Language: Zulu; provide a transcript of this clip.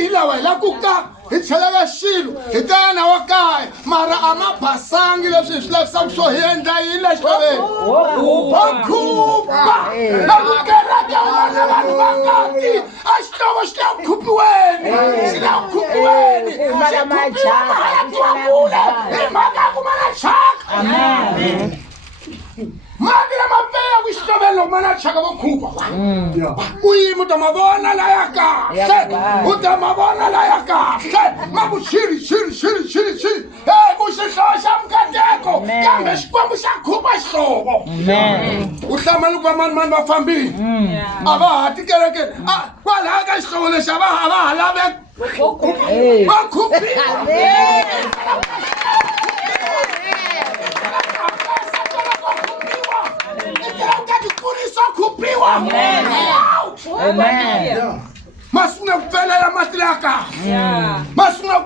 hila wena kuka hi tlhelela xilo hi tana wa kaya mara a ma basangi leswi swi lavisaka swo hi endla yini le xoveni wa khupa na ku kereke wona vanhu va ngati a xihlovo xi le khupiweni xi le khupiweni xi khupiwa mahala kule hi mhaka ya ku ma na thyaka mati lama pfeyaku xihloveni loko ma na thyaka vo khupa kuyini u ta ma vona laya kahle u ta ma vona laya kahle ma ku xiri hey ku xihlovo xa mukateko kambe xikwembu xa khupa xihlovo u hlamani ku va mani va fambile a va ha tikerekeni kwalaya ka xihlovo lexi a va ha laveki va khuphiwa kupiwa masuna kuvelela mati la kahle masuna